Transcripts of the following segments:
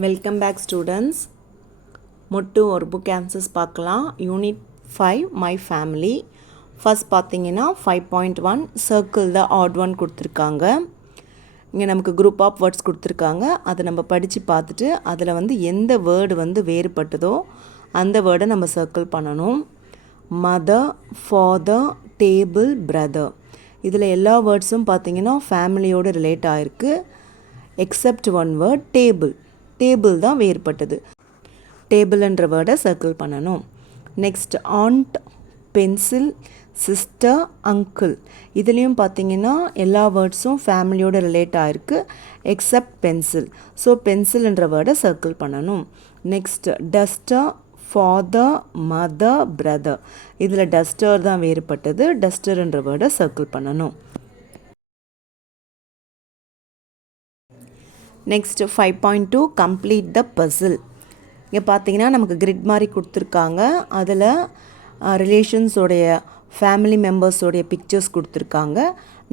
Welcome back students. மொட்டு ஒரு book answers பார்க்கலாம். Unit 5 my family. ஃபர்ஸ்ட் பார்த்தீங்கன்னா 5.1 சர்க்கிள் த ஆட் ஒன் கொடுத்துருக்காங்க. இங்கே நமக்கு குரூப் ஆஃப் வேர்ட்ஸ் கொடுத்துருக்காங்க. அதை நம்ம படித்து பார்த்துட்டு அதில் எந்த வேர்டு வேறுபட்டதோ அந்த வேர்டை நம்ம சர்க்கிள் பண்ணணும். Mother, father, table, brother. இதில் எல்லா வேர்ட்ஸும் பார்த்தீங்கன்னா ஃபேமிலியோடு ரிலேட் ஆகிருக்கு. Accept one word table. Table தான் வேறுபட்டது. டேபிள்ன்ற வேர்டை சர்க்கிள் பண்ணணும். Next and, pencil, sister, uncle. இதுலேயும் பார்த்தீங்கன்னா எல்லா வேர்ட்ஸும் ஃபேமிலியோட ரிலேட் ஆகிருக்கு எக்ஸப்ட் பென்சில். ஸோ பென்சில்ன்ற வேர்டை சர்க்கிள் பண்ணணும். Next duster, father, mother, brother. இதில் டஸ்டர் தான் வேறுபட்டது. டஸ்டர்ன்ற வேர்டை சர்க்கிள் பண்ணணும். Next 5.2 complete the puzzle. இங்கே பார்த்தீங்கன்னா நமக்கு கிரிட் மாதிரி கொடுத்துருக்காங்க. அதில் ரிலேஷன்ஸோடைய ஃபேமிலி மெம்பர்ஸோடைய பிக்சர்ஸ் கொடுத்துருக்காங்க.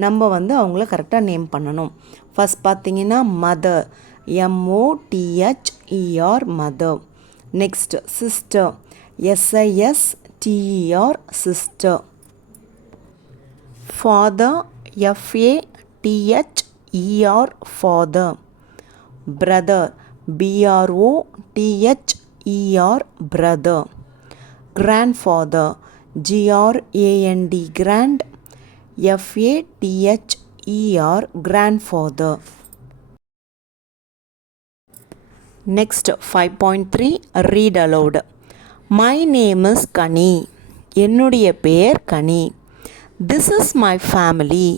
நம்ம அவங்கள கரெக்டாக நேம் பண்ணணும். ஃபஸ்ட் பார்த்தீங்கன்னா mother, MOTHER mother. Next sister, SISTER sister. Father, FATHER father. brother, BROTHER brother. grandfather, GRAND grand, FATHER grandfather. Next 5.3 read aloud. My name is Kani. என்னுடைய பெயர் கனி. This is my family.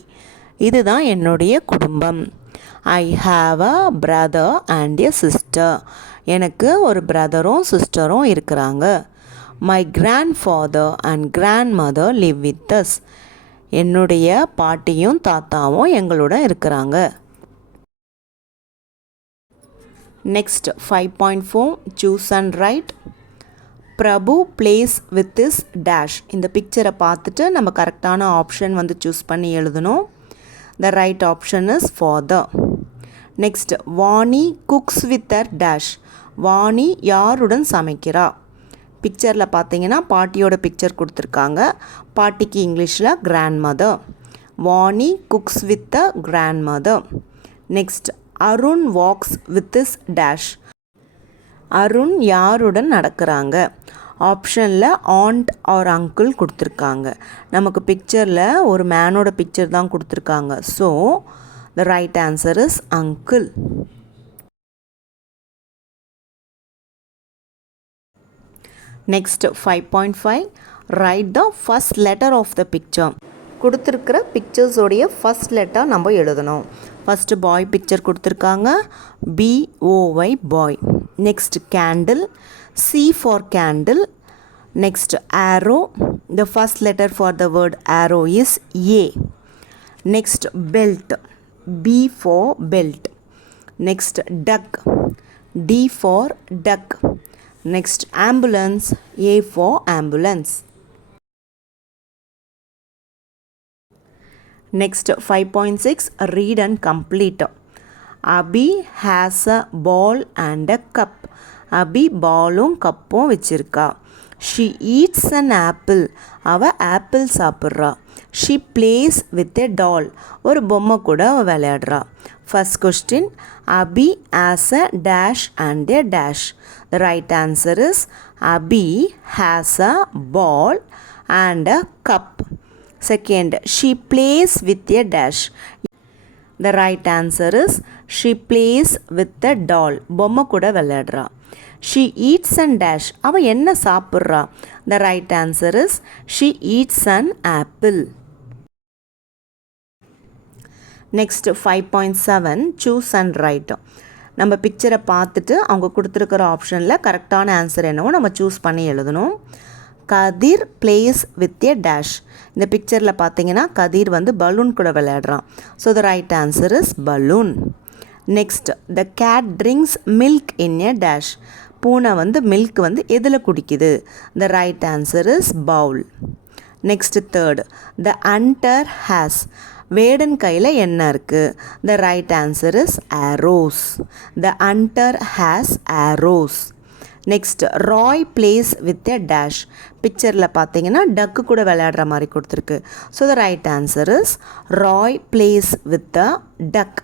இதுதான் என்னுடைய குடும்பம். I have a brother and a sister. எனக்கு ஒரு பிரதரும் சிஸ்டரும் இருக்கிறாங்க. My grandfather and grandmother live with us. என்னுடைய பாட்டியும் தாத்தாவும் எங்களோட இருக்கிறாங்க. Next 5.4 choose and write. Prabhu plays with his dash. இந்த பிக்சரை பார்த்துட்டு நம்ம கரெக்டான ஆப்ஷன் சூஸ் பண்ணி எழுதணும். The right option is father. Next, Vani cooks with her dash. Vani யாருடன் சமைக்கிறா? பிக்சரில் பார்த்தீங்கன்னா பாட்டியோட பிக்சர் கொடுத்துருக்காங்க. பாட்டிக்கு இங்கிலீஷில் grandmother. Vani cooks with the grandmother. Next, Arun walks with his dash. Arun யாருடன் நடக்கிறாங்க? ஆப்ஷனில் ஆண்ட் ஆர் அங்கிள் கொடுத்துருக்காங்க. நமக்கு பிக்சரில் ஒரு மேனோட பிக்சர் தான் கொடுத்துருக்காங்க. So the right answer is uncle. Next 5.5 write the first letter of the picture. கொடுத்துருக்கிற பிக்சர்ஸோடைய ஃபர்ஸ்ட் லெட்டர் நம்ம எழுதணும். ஃபஸ்ட்டு பாய் பிக்சர் கொடுத்துருக்காங்க. BOY bye. Next candle, C for candle. Next arrow. The first letter for the word arrow is A. Next belt, B for belt. Next duck, D for duck. Next ambulance, A for ambulance. Next 5.6 read and complete. Abhi has a ball and a cup. Abhi ballum கப்பும் வச்சிருக்கா. She eats an apple. அவ apple சாப்பிட்றா. She plays with a doll. ஒரு பொம்மை கூட அவ விளையாடுறா. First question, Abhi has a dash and a dash. The right answer is Abhi has a ball and a cup. Second, she plays with a dash. The right answer is she plays with a doll. பொம்மை கூட விளையாடுறா. She eats an dash. அவ என்ன சாப்பிட்றா? The right answer is she eats an apple. Next 5.7 choose and write. நம்ம பிக்சரை பார்த்துட்டு அவங்க கொடுத்துருக்கிற ஆப்ஷனில் கரெக்டான ஆன்சர் என்னவோ நம்ம சூஸ் பண்ணி எழுதணும். Kathir plays with a dash. இந்த பிக்சரில் பார்த்தீங்கன்னா கதிர் பலூன் கூட விளையாடுறான். So the right answer is balloon. Next the cat drinks milk in a dash. பூனை மில்க் எதில் குடிக்குது? The right answer is bowl. Next third the hunter has. வேடன் கையில் என்ன இருக்குது? The right answer is arrows. The hunter has arrows. Next Roy plays with a dash. பிக்சரில் பார்த்தீங்கன்னா duck கூட விளையாடுற மாதிரி கொடுத்துருக்கு. So the right answer is Roy plays with a duck.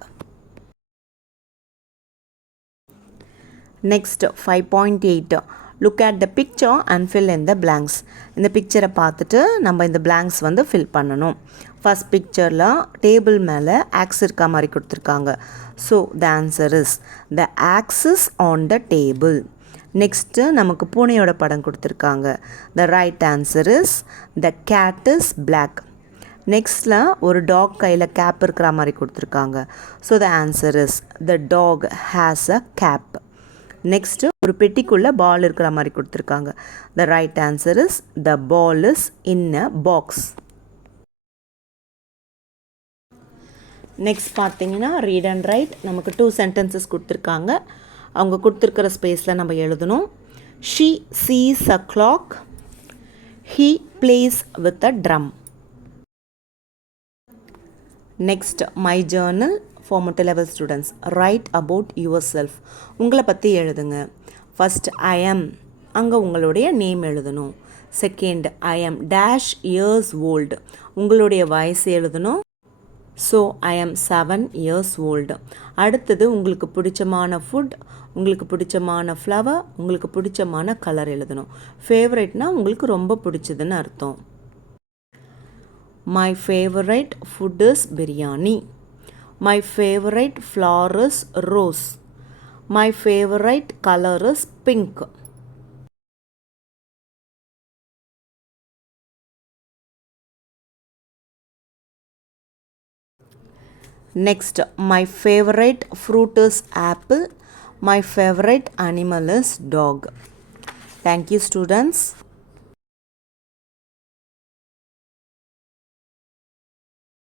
Next 5.8 look at the picture and fill in the blanks. இந்த பிக்சரை பார்த்துட்டு நம்ம இந்த பிளாங்க்ஸ் வந்து ஃபில் பண்ணணும். ஃபஸ்ட் பிக்சரில் டேபிள் மேலே ஆக்ஸ் இருக்க மாதிரி கொடுத்துருக்காங்க. So the answer is the axes on the table. Next நமக்கு பூனையோட படம் கொடுத்துருக்காங்க. The right answer is the cat is black. நெக்ஸ்ட்டில் ஒரு டாக் கையில் கேப் இருக்கிற மாதிரி கொடுத்துருக்காங்க. So the answer is the dog has a cap. Next ஒரு பெட்டிக்குள்ளே பால் இருக்கிற மாதிரி கொடுத்துருக்காங்க. The right answer is the ball is in a box. Next பார்த்தீங்கன்னா ரீட் அண்ட் ரைட். நமக்கு 2 சென்டென்சஸ் கொடுத்துருக்காங்க. அவங்க கொடுத்துருக்கிற ஸ்பேஸில் நம்ம எழுதணும். She sees a clock. He plays with a drum. Next my journal for mid level students. Write about yourself. உங்களை பற்றி எழுதுங்க. ஃபஸ்ட் ஐ எம், அங்கே உங்களுடைய நேம் எழுதணும். Second I am dash years old, உங்களுடைய வயசு எழுதணும். So I am 7 years old. அடுத்தது உங்களுக்கு பிடிச்சமான ஃபுட், உங்களுக்கு பிடிச்சமான ஃப்ளவர், உங்களுக்கு பிடிச்சமான கலர் எழுதணும். ஃபேவரட்னா உங்களுக்கு ரொம்ப பிடிச்சதுன்னு அர்த்தம். My favorite food is biryani. My favorite flower is rose. My favorite color is pink. Next, my favorite fruit is apple. My favorite animal is dog. Thank you, students.